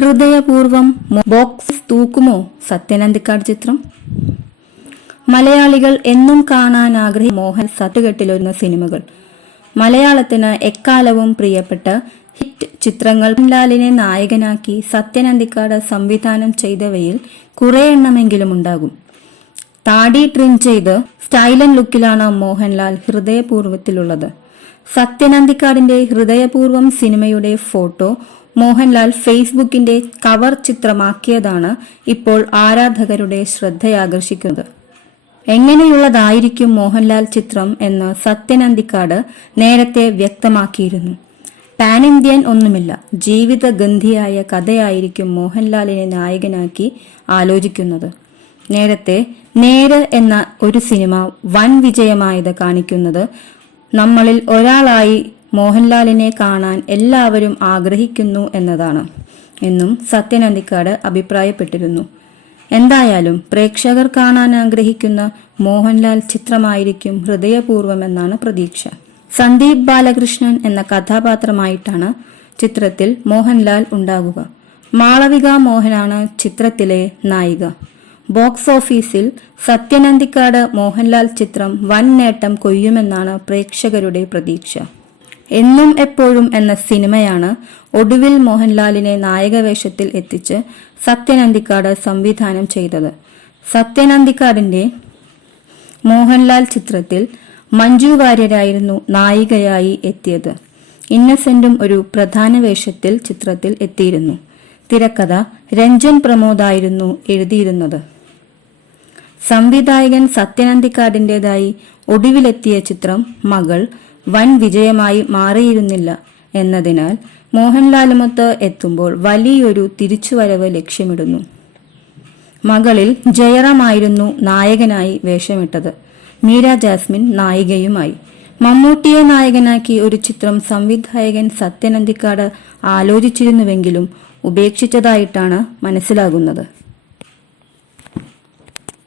ഹൃദയപൂർവം box തൂക്കുമോ Sathyan Anthikad ചിത്രം? മലയാളികൾ എന്നും കാണാൻ ആഗ്രഹിക്കുന്ന മോഹൻ സത്തുകെട്ടിലൊരുന്ന സിനിമകൾ. മലയാളത്തിന് എക്കാലവും പ്രിയപ്പെട്ട ഹിറ്റ് ചിത്രങ്ങൾ. മോഹൻലാലിനെ നായകനാക്കി സത്യനന്ദിക്കാട് സംവിധാനം ചെയ്തവയിൽ കുറെ എണ്ണമെങ്കിലും ഉണ്ടാകും. താടി ട്രിം ചെയ്ത് സ്റ്റൈലൻ ലുക്കിലാണ് മോഹൻലാൽ ഹൃദയപൂർവ്വത്തിലുള്ളത്. സത്യനന്ദിക്കാടിന്റെ ഹൃദയപൂർവ്വം സിനിമയുടെ ഫോട്ടോ മോഹൻലാൽ ഫേസ്ബുക്കിന്റെ കവർ ചിത്രമാക്കിയതാണ് ഇപ്പോൾ ആരാധകരുടെ ശ്രദ്ധയാകർഷിക്കുന്നത്. എങ്ങനെയുള്ളതായിരിക്കും മോഹൻലാൽ ചിത്രം എന്ന് സത്യനന്ദിക്കാട് നേരത്തെ വ്യക്തമാക്കിയിരുന്നു. പാൻ ഇന്ത്യൻ ഒന്നുമില്ല, ജീവിതഗന്ധിയായ കഥയായിരിക്കും മോഹൻലാലിനെ നായകനാക്കി ആലോചിക്കുന്നത്. നേരത്തെ നേര് എന്ന ഒരു സിനിമ വൻ വിജയമായത് കാണിക്കുന്നത് നമ്മളിൽ ഒരാളായി മോഹൻലാലിനെ കാണാൻ എല്ലാവരും ആഗ്രഹിക്കുന്നു എന്നതാണ് എന്നും സത്യനന്ദിക്കാട് അഭിപ്രായപ്പെട്ടിരുന്നു. എന്തായാലും പ്രേക്ഷകർ കാണാൻ ആഗ്രഹിക്കുന്ന മോഹൻലാൽ ചിത്രമായിരിക്കും ഹൃദയപൂർവ്വമെന്നാണ് പ്രതീക്ഷ. സന്ദീപ് ബാലകൃഷ്ണൻ എന്ന കഥാപാത്രമായിട്ടാണ് ചിത്രത്തിൽ മോഹൻലാൽ ഉണ്ടാകുക. മാളവിക മോഹനാണ് ചിത്രത്തിലെ നായിക. ബോക്സ് ഓഫീസിൽ സത്യനന്ദിക്കാട് മോഹൻലാൽ ചിത്രം വൻ നേട്ടം കൊയ്യുമെന്നാണ് പ്രേക്ഷകരുടെ പ്രതീക്ഷ. എന്നും എപ്പോഴും എന്ന സിനിമയാണ് ഒടുവിൽ മോഹൻലാലിനെ നായകവേഷത്തിൽ എത്തിച്ച് സത്യനന്ദിക്കാട് സംവിധാനം ചെയ്തത്. സത്യനന്ദിക്കാടിന്റെ മോഹൻലാൽ ചിത്രത്തിൽ മഞ്ജു വാര്യരായിരുന്നു നായികയായി എത്തിയത്. ഇന്നസെന്റും ഒരു പ്രധാന വേഷത്തിൽ ചിത്രത്തിൽ എത്തിയിരുന്നു. തിരക്കഥ രഞ്ജൻ പ്രമോദായിരുന്നു എഴുതിയിരുന്നത്. സംവിധായകൻ സത്യനന്ദിക്കാടിന്റേതായി ഒടുവിലെത്തിയ ചിത്രം മകൾ വൻ വിജയമായി മാറിയിരുന്നില്ല എന്നതിനാൽ മോഹൻലാലുമൊത്ത് എത്തുമ്പോൾ വലിയൊരു തിരിച്ചുവരവ് ലക്ഷ്യമിടുന്നു. മകളിൽ ജയറാമായിരുന്നു നായകനായി വേഷമിട്ടത്. മീര ജാസ്മിൻ നായികയുമായി. മമ്മൂട്ടിയെ നായകനാക്കി ഒരു ചിത്രം സംവിധായകൻ സത്യനന്ദിക്കാട് ആലോചിച്ചിരുന്നുവെങ്കിലും ഉപേക്ഷിച്ചതായിട്ടാണ് മനസ്സിലാകുന്നത്.